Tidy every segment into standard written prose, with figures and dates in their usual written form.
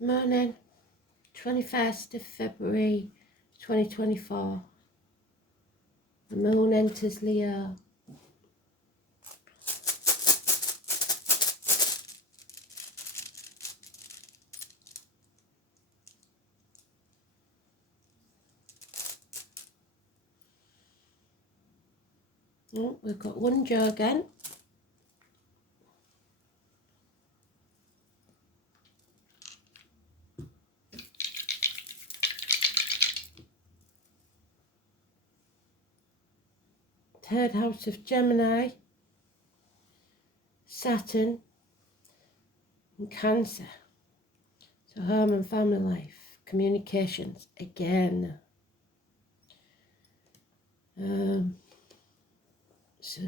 Morning, 21st of February 2024. The moon enters Leo. Oh, we've got one Joe again. Third house of Gemini, Saturn and Cancer. So home and family life, communications again. So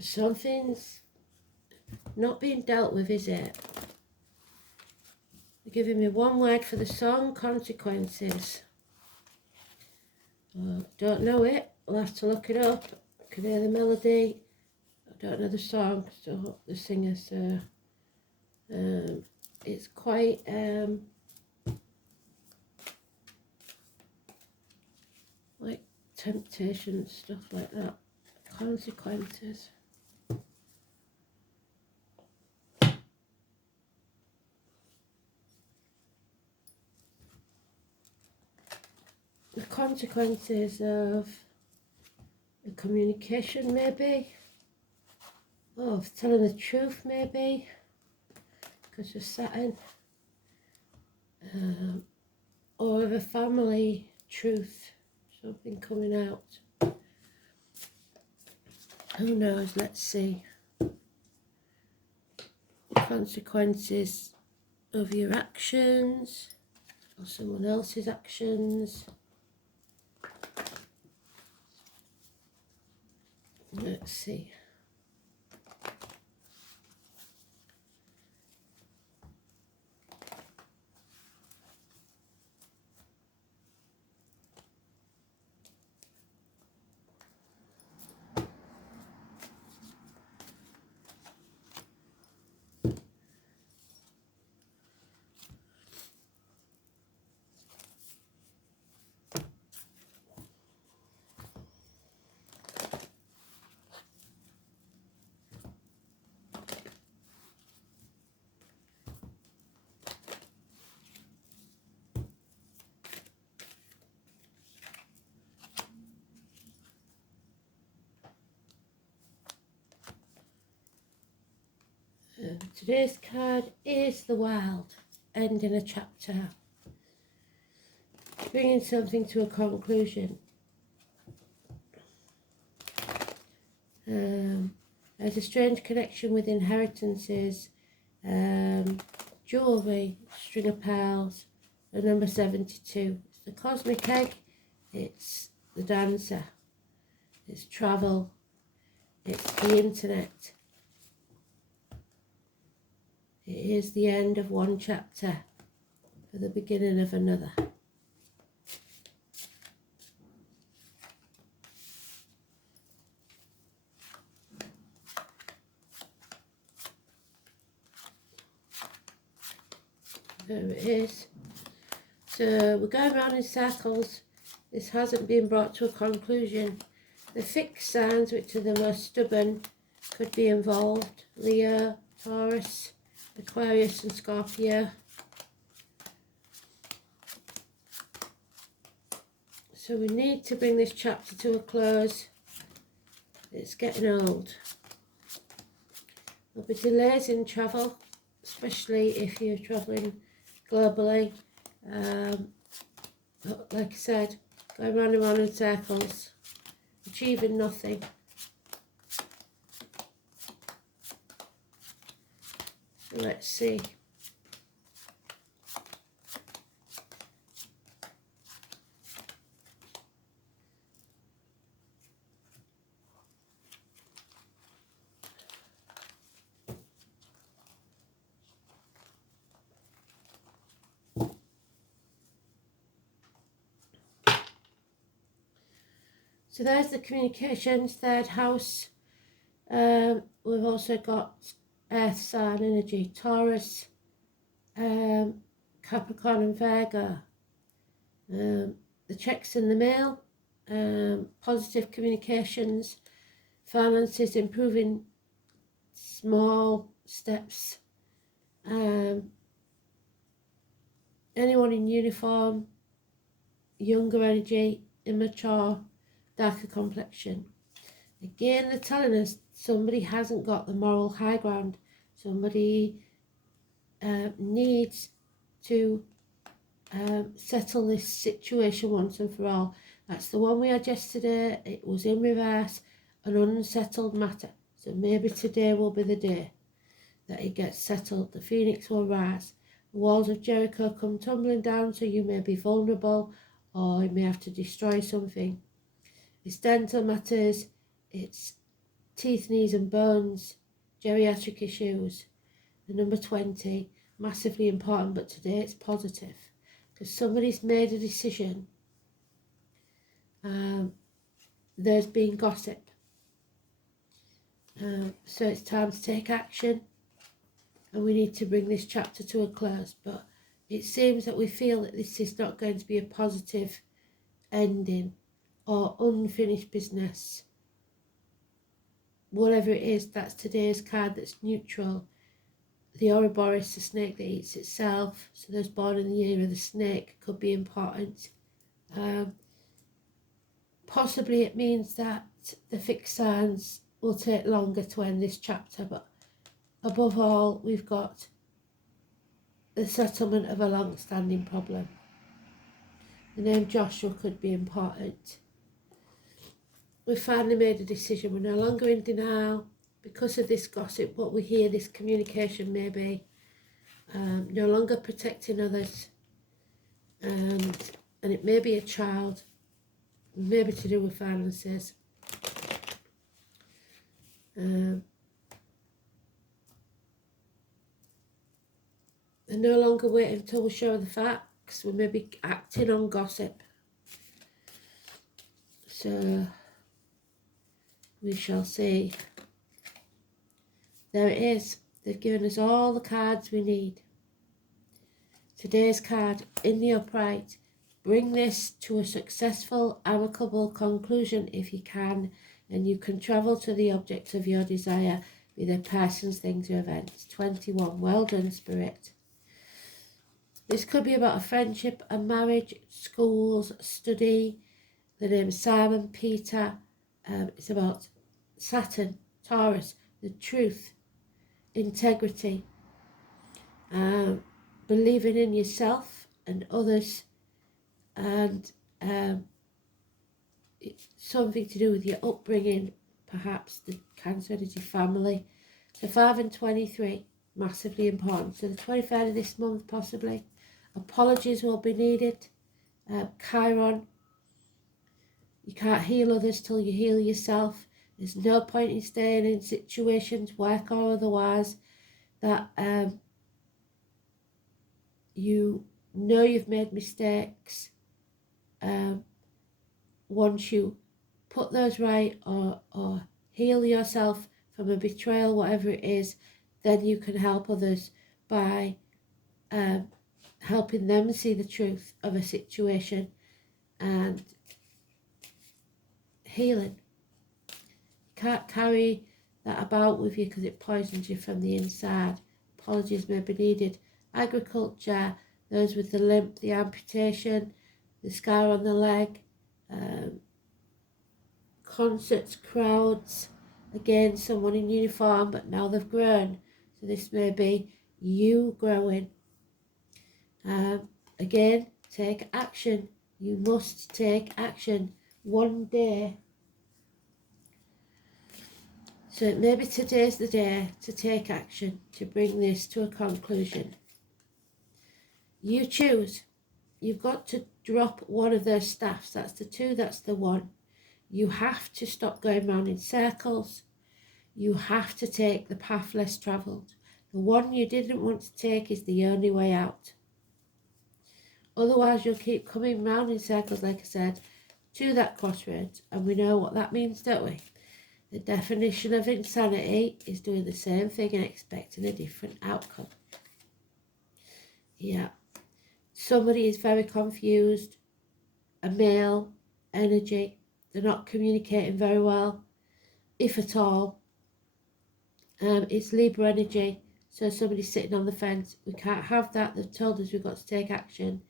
something's not being dealt with, is it? They're giving me one word for the song, consequences. Don't know it, I'll have to look it up. I can hear the melody. I don't know the song, so the singer, so it's quite like temptation, stuff like that. Consequences. The consequences of the communication, maybe, of telling the truth, maybe, because of Saturn, or of a family truth, something coming out. Who knows? Let's see. Consequences of your actions or someone else's actions. Let's see. Today's card is the Wild, ending a chapter, bringing something to a conclusion. There's a strange connection with inheritances, jewellery, string of pearls, the number 72. It's the cosmic egg, it's the dancer, it's travel, it's the internet. It is the end of one chapter for the beginning of another. There it is. So we're going around in circles. This hasn't been brought to a conclusion. The fixed signs, which are the most stubborn, could be involved. Leo, Taurus, Aquarius and Scorpio. So we need to bring this chapter to a close. It's getting old. There'll be delays in travel, especially if you're travelling globally. But like I said, going round and round in circles, achieving nothing. So let's see. So there's the communications, third house. We've also got Earth sign energy, Taurus, Capricorn and Virgo. The checks in the mail, positive communications, finances, improving small steps. Anyone in uniform, younger energy, immature, darker complexion. Again, they're telling us somebody hasn't got the moral high ground. Somebody needs to settle this situation once and for all. That's the one we had yesterday. It was in reverse, an unsettled matter. So maybe today will be the day that it gets settled. The phoenix will rise. The walls of Jericho come tumbling down, so you may be vulnerable or you may have to destroy something. It's dental matters, it's teeth, knees and bones, geriatric issues. The number 20, massively important, but today it's positive because somebody's made a decision. There's been gossip. So it's time to take action, and we need to bring this chapter to a close. But it seems that we feel that this is not going to be a positive ending or unfinished business. Whatever it is, that's today's card that's neutral. The Ouroboros, the snake that eats itself. So those born in the year of the snake could be important. Possibly it means that the fixed signs will take longer to end this chapter, but above all, we've got the settlement of a long-standing problem. The name Joshua could be important. We've finally made a decision. We're no longer in denial because of this gossip, what we hear, this communication maybe. No longer protecting others. And it may be a child, maybe to do with finances. They're no longer waiting until we show the facts. We may be acting on gossip. So we shall see. There it is. They've given us all the cards we need. Today's card, in the upright. Bring this to a successful, amicable conclusion if you can, and you can travel to the object of your desire, be they persons, things or events. 21. Well done, Spirit. This could be about a friendship, a marriage, schools, study. The name is Simon, Peter. It's about Saturn, Taurus, the truth, integrity, believing in yourself and others, and it's something to do with your upbringing, perhaps the Cancer energy family. So 5 and 23, massively important. So the 23rd of this month, possibly. Apologies will be needed. Chiron, you can't heal others till you heal yourself. There's no point in staying in situations, work or otherwise, that you know you've made mistakes. Once you put those right or heal yourself from a betrayal, whatever it is, then you can help others by helping them see the truth of a situation and healing. You can't carry that about with you because it poisons you from the inside. Apologies may be needed. Agriculture, those with the limp, the amputation, the scar on the leg, concerts, crowds, again someone in uniform but now they've grown, so this may be you growing. Again, take action. You must take action one day. So maybe today's the day to take action, to bring this to a conclusion. You choose. You've got to drop one of those staffs. That's the 2, that's the 1. You have to stop going round in circles. You have to take the path less travelled. The one you didn't want to take is the only way out. Otherwise, you'll keep coming round in circles, like I said, to that crossroads. And we know what that means, don't we? The definition of insanity is doing the same thing and expecting a different outcome. Yeah. somebody is very confused, a male energy. They're not communicating very well, if at all. It's Libra energy, so somebody's sitting on the fence. We can't have that. They've told us we've got to take action.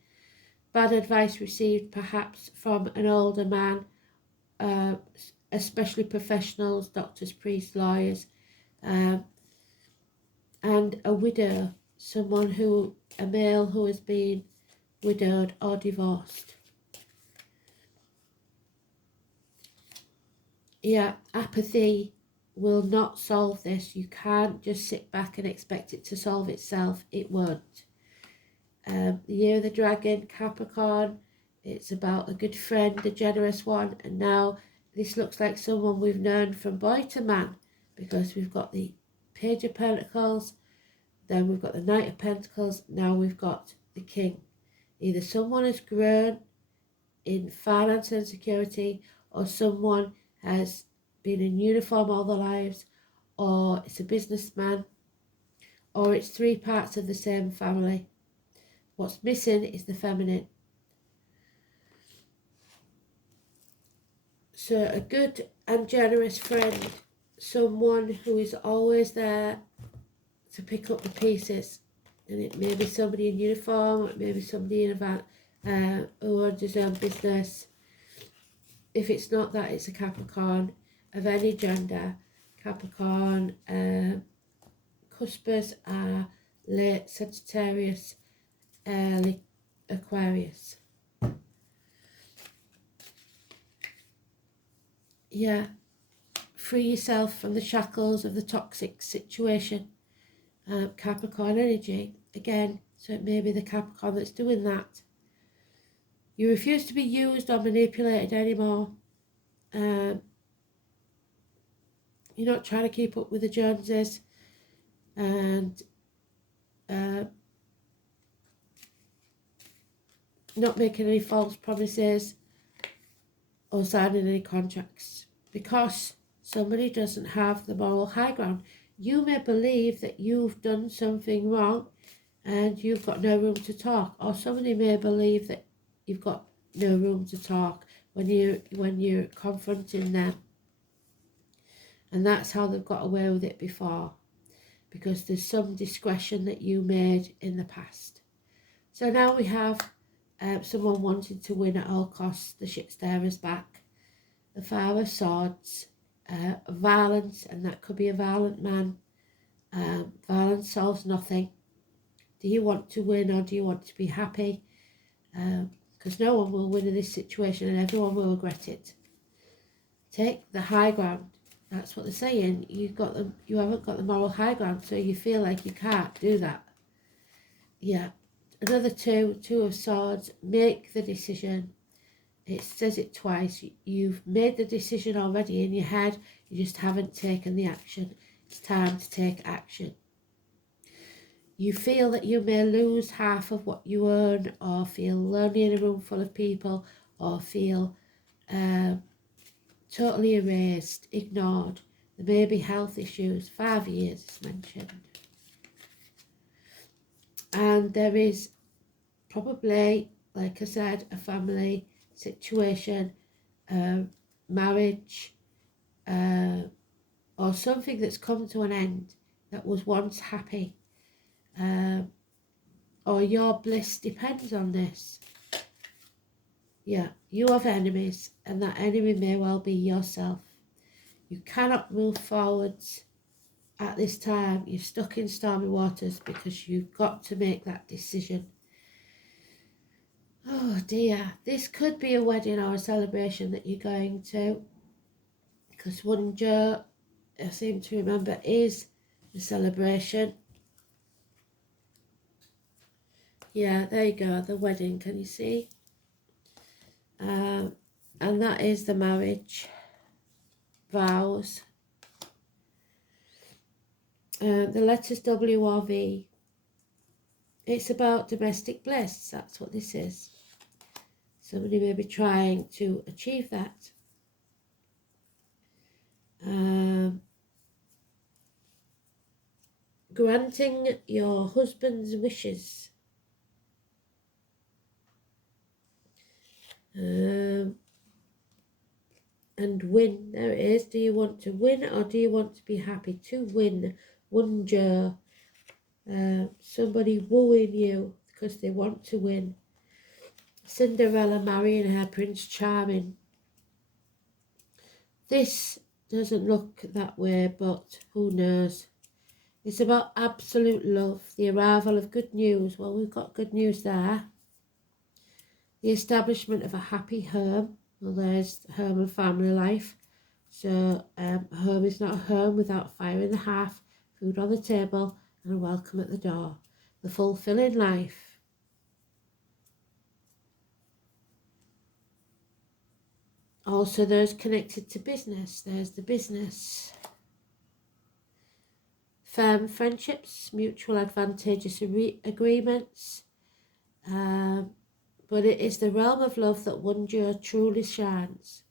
Bad advice received perhaps from an older man, especially professionals, doctors, priests, lawyers, and a widow, a male who has been widowed or divorced. Yeah, apathy will not solve this. You can't just sit back and expect it to solve itself. It won't. The year of the dragon, Capricorn, it's about a good friend, a generous one, and now this looks like someone we've known from boy to man, because we've got the Page of Pentacles, then we've got the Knight of Pentacles, now we've got the King. Either someone has grown in finance and security, or someone has been in uniform all their lives, or it's a businessman, or it's three parts of the same family. What's missing is the feminine. So a good and generous friend, someone who is always there to pick up the pieces. And it may be somebody in uniform, it may be somebody in a van, who owns his own business. If it's not that, it's a Capricorn of any gender. Capricorn, cuspers are late Sagittarius, early Aquarius. Yeah, free yourself from the shackles of the toxic situation. Capricorn energy, again, so it may be the Capricorn that's doing that. You refuse to be used or manipulated anymore. You're not trying to keep up with the Joneses, and not making any false promises or signing any contracts, because somebody doesn't have the moral high ground. You may believe that you've done something wrong and you've got no room to talk, or somebody may believe that you've got no room to talk when you're confronting them. And that's how they've got away with it before, because there's some discretion that you made in the past. So now we have someone wanting to win at all costs. The ship starer's back. The Five of Swords, violence, and that could be a violent man. Violence solves nothing. Do you want to win, or do you want to be happy? Because no one will win in this situation, and everyone will regret it. Take the high ground. That's what they're saying. You haven't got the moral high ground, so you feel like you can't do that. Yeah. Another two of swords. Make the decision. It says it twice. You've made the decision already in your head. You just haven't taken the action. It's time to take action. You feel that you may lose half of what you earn, or feel lonely in a room full of people, or feel totally erased, ignored. There may be health issues. 5 years is mentioned. And there is probably, like I said, a family situation, marriage, or something that's come to an end that was once happy. Or your bliss depends on this. Yeah, you have enemies, and that enemy may well be yourself. You cannot move forwards at this time. You're stuck in stormy waters because you've got to make that decision. Oh dear, this could be a wedding or a celebration that you're going to, because one Joe, I seem to remember, is the celebration. Yeah, there you go, the wedding, can you see? And that is the marriage vows. The letters W or V. It's about domestic bliss. That's what this is. Somebody may be trying to achieve that. Granting your husband's wishes. And win, there it is. Do you want to win or do you want to be happy? To win, wonder. Somebody wooing you because they want to win. Cinderella marrying her Prince Charming. This doesn't look that way, but who knows? It's about absolute love, the arrival of good news. Well, we've got good news there. The establishment of a happy home. Well, there's home and family life. So home is not a home without fire in the hearth, food on the table, and a welcome at the door. The fulfilling life. Also, those connected to business. There's the business. Firm friendships, mutual advantageous agreements. But it is the realm of love that wonder truly shines.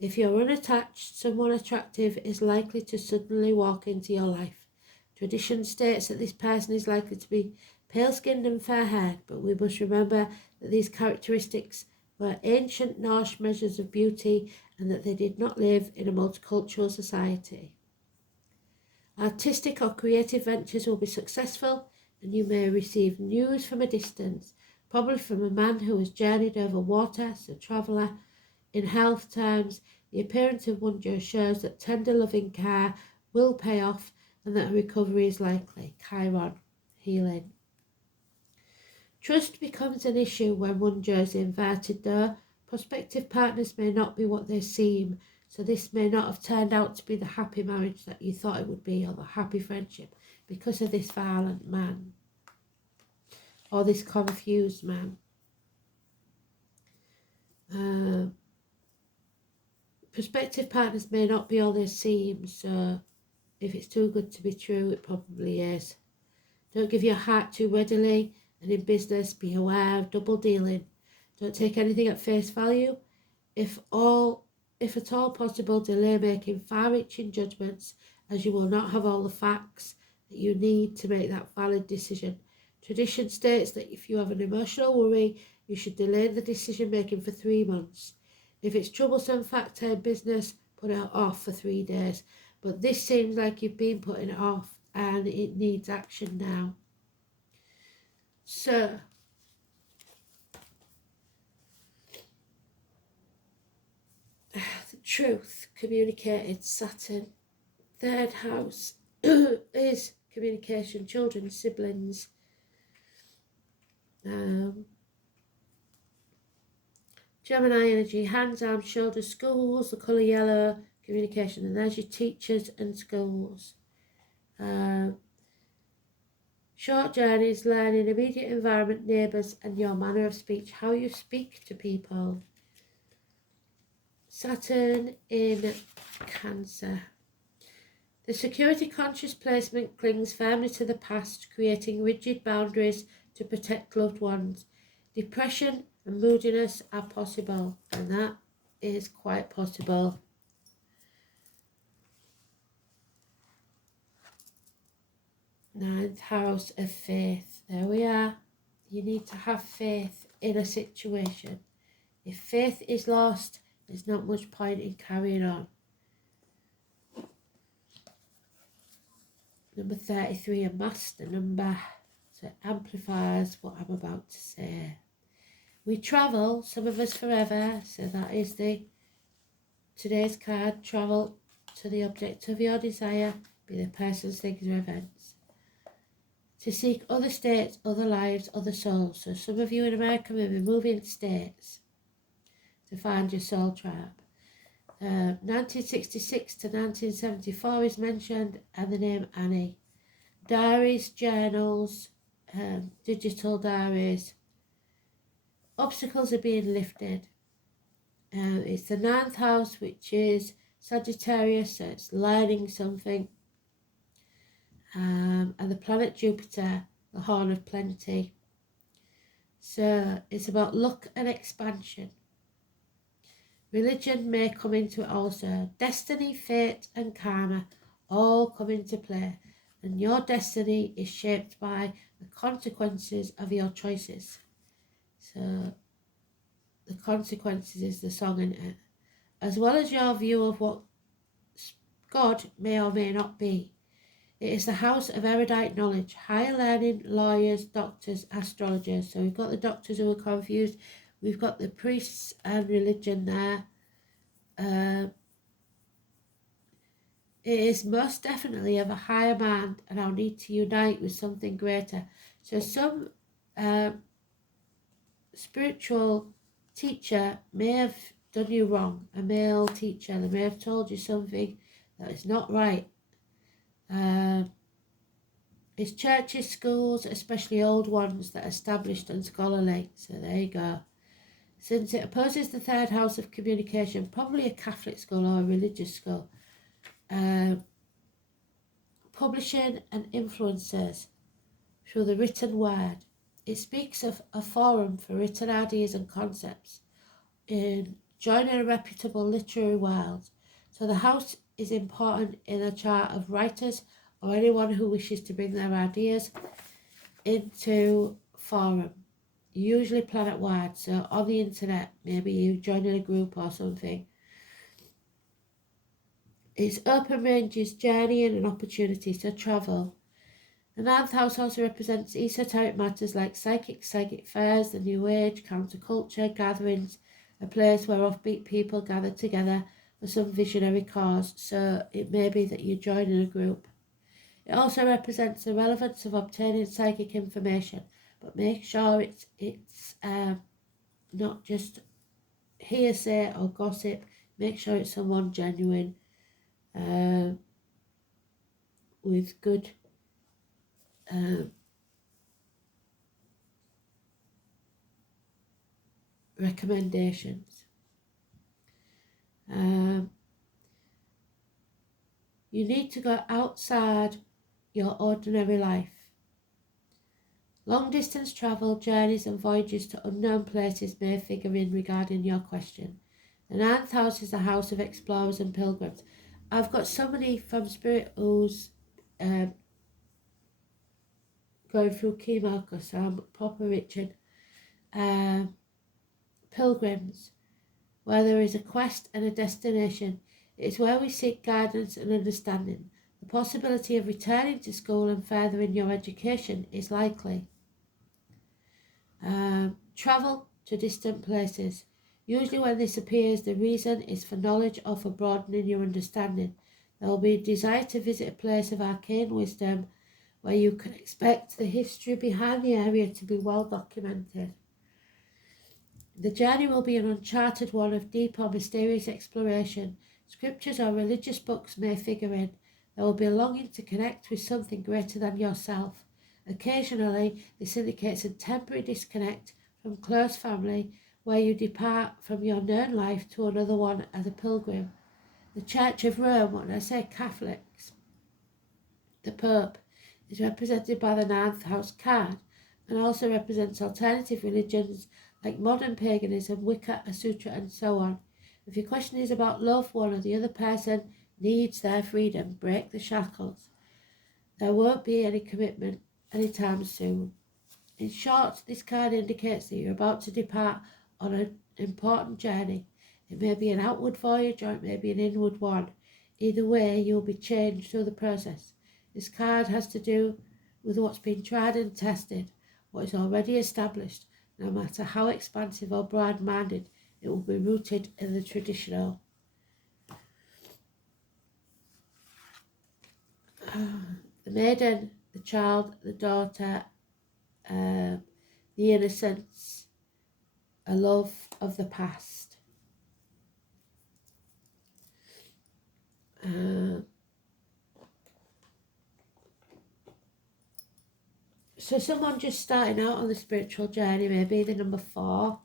If you're unattached, someone attractive is likely to suddenly walk into your life. Tradition states that this person is likely to be pale-skinned and fair-haired, but we must remember that these characteristics were ancient Norse measures of beauty and that they did not live in a multicultural society. Artistic or creative ventures will be successful, and you may receive news from a distance, probably from a man who has journeyed over water, so traveller. In health terms, the appearance of wonder shows that tender loving care will pay off and that a recovery is likely. Chiron, healing. Trust becomes an issue when wonder is inverted though. Prospective partners may not be what they seem, so this may not have turned out to be the happy marriage that you thought it would be, or the happy friendship, because of this violent man, or this confused man. Prospective partners may not be all they seem, so if it's too good to be true, it probably is. Don't give your heart too readily, and in business, be aware of double dealing. Don't take anything at face value. If at all possible, delay making far-reaching judgments, as you will not have all the facts that you need to make that valid decision. Tradition states that if you have an emotional worry, you should delay the decision making for 3 months. If it's troublesome factor in business, put it off for 3 days. But this seems like you've been putting it off and it needs action now. So, the truth communicated. Saturn, third house is communication, children, siblings. Gemini energy, hands, arms, shoulders, schools, the colour yellow, communication, and there's your teachers and schools. Short journeys, learning, immediate environment, neighbours, and your manner of speech, how you speak to people. Saturn in Cancer. The security conscious placement clings firmly to the past, creating rigid boundaries to protect loved ones. Depression and moodiness are possible, and that is quite possible. Ninth house of faith. There we are. You need to have faith in a situation. If faith is lost, there's not much point in carrying on. Number 33, a master number. So it amplifies what I'm about to say. We travel, some of us forever, so that is today's card. Travel to the object of your desire, be the persons, things or events. To seek other states, other lives, other souls. So some of you in America may be moving states to find your soul tribe. 1966 to 1974 is mentioned, and the name Annie. Diaries, journals, digital diaries. Obstacles are being lifted. It's the 9th house, which is Sagittarius, so it's learning something. And the planet Jupiter, the horn of plenty. So it's about luck and expansion. Religion may come into it also. Destiny, fate and karma all come into play. And your destiny is shaped by the consequences of your choices. So the consequences is the song in it, as well as your view of what God may or may not be. It is the house of erudite knowledge, higher learning, lawyers, doctors, astrologers. So we've got the doctors who are confused. We've got the priests and religion there. It is most definitely of a higher mind and our need to unite with something greater. So some spiritual teacher may have done you wrong, a male teacher. They may have told you something that is not right. It's churches, schools, especially old ones that are established and scholarly. So there you go. Since it opposes the third house of communication, probably a Catholic school or a religious school. Publishing and influencers through the written word. It speaks of a forum for written ideas and concepts in joining a reputable literary world. So the house is important in a chart of writers or anyone who wishes to bring their ideas into forum, usually planet-wide. So on the internet, maybe you join in a group or something. Its open ranges, journeying and opportunities to travel. The ninth house also represents esoteric matters like psychic fairs, the new age, counterculture, gatherings, a place where offbeat people gather together for some visionary cause. So it may be that you join in a group. It also represents the relevance of obtaining psychic information, but make sure it's not just hearsay or gossip. Make sure it's someone genuine, with good recommendations. You need to go outside your ordinary life. Long distance travel, journeys and voyages to unknown places may figure in regarding your question. The ninth house is the house of explorers and pilgrims. I've got somebody from Spirit who's going through chemo, so I'm proper Richard. Pilgrims, where there is a quest and a destination. It is where we seek guidance and understanding. The possibility of returning to school and furthering your education is likely. Travel to distant places. Usually when this appears, the reason is for knowledge or for broadening your understanding. There will be a desire to visit a place of arcane wisdom where you can expect the history behind the area to be well documented. The journey will be an uncharted one of deep or mysterious exploration. Scriptures or religious books may figure in. There will be a longing to connect with something greater than yourself. Occasionally, this indicates a temporary disconnect from close family where you depart from your known life to another one as a pilgrim. The Church of Rome, when I say Catholics, the Pope, is represented by the ninth house card and also represents alternative religions like modern paganism, Wicca, Asutra, and so on. If your question is about love, one or the other person needs their freedom, break the shackles. There won't be any commitment anytime soon. In short, this card indicates that you're about to depart on an important journey. It may be an outward voyage or it may be an inward one. Either way, you'll be changed through the process. This card has to do with what's been tried and tested, what is already established. No matter how expansive or broad-minded, it will be rooted in the traditional. The maiden, the child, the daughter, the innocence, a love of the past. So someone just starting out on the spiritual journey, maybe the number 4.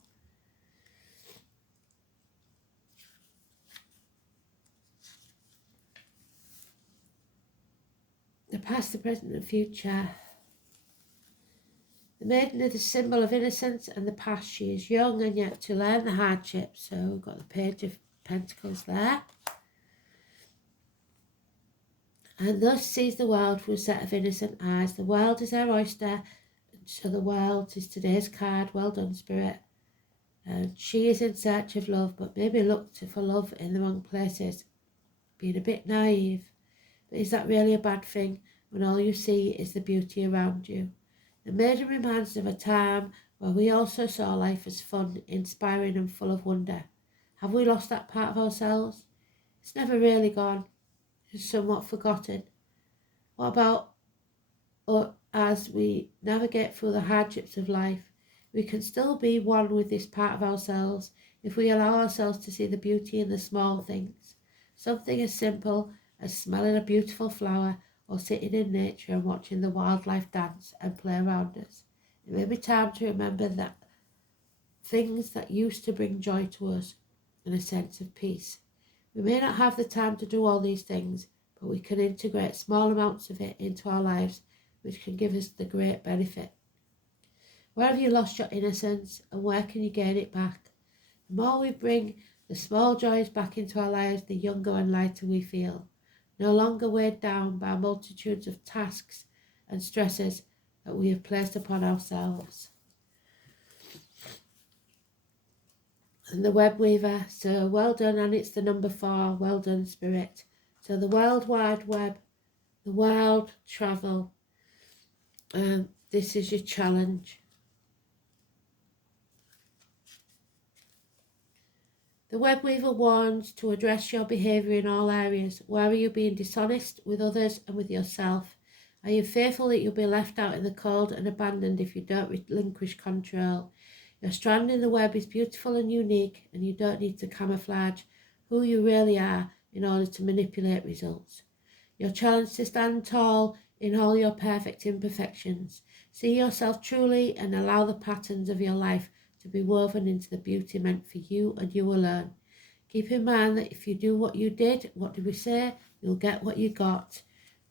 The past, the present and future. The maiden is the symbol of innocence and the past. She is young and yet to learn the hardships. So we've got the Page of Pentacles there. And thus sees the world through a set of innocent eyes. The world is her oyster. So the world is today's card. Well done, Spirit. And she is in search of love, but maybe looked for love in the wrong places, being a bit naive. But is that really a bad thing when all you see is the beauty around you? The maiden reminds us of a time where we also saw life as fun, inspiring and full of wonder. Have we lost that part of ourselves? It's never really gone. It's somewhat forgotten. What about as we navigate through the hardships of life? We can still be one with this part of ourselves if we allow ourselves to see the beauty in the small things. Something as simple as smelling a beautiful flower or sitting in nature and watching the wildlife dance and play around us. It may be time to remember that things that used to bring joy to us and a sense of peace. We may not have the time to do all these things, but we can integrate small amounts of it into our lives, which can give us the great benefit. Where have you lost your innocence, and where can you gain it back? The more we bring the small joys back into our lives, the younger and lighter we feel, no longer weighed down by multitudes of tasks and stresses that we have placed upon ourselves. And the web weaver, so well done, and it's the number 4, well done, Spirit. So the World Wide Web, the world travel, this is your challenge. The web weaver warns to address your behaviour in all areas. Where are you being dishonest with others and with yourself? Are you fearful that you'll be left out in the cold and abandoned if you don't relinquish control? Your strand in the web is beautiful and unique, and you don't need to camouflage who you really are in order to manipulate results. Your challenge to stand tall in all your perfect imperfections. See yourself truly and allow the patterns of your life to be woven into the beauty meant for you and you alone. Keep in mind that if you do what you did, what did we say? You'll get what you got.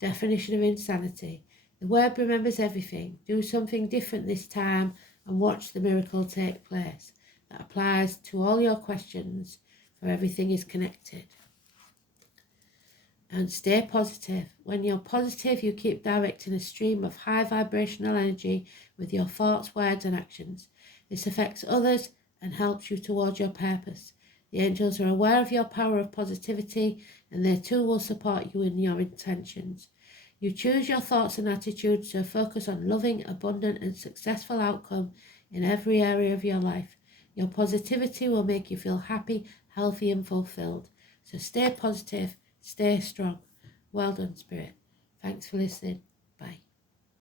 Definition of insanity. The web remembers everything. Do something different this time and watch the miracle take place. That applies to all your questions, for everything is connected. And stay positive. When you're positive, you keep directing a stream of high vibrational energy with your thoughts, words and actions. This affects others and helps you towards your purpose. The angels are aware of your power of positivity, and they too will support you in your intentions. You choose your thoughts and attitudes, so focus on loving, abundant and successful outcome in every area of your life. Your positivity will make you feel happy, healthy and fulfilled. So stay positive, stay strong. Well done, Spirit. Thanks for listening.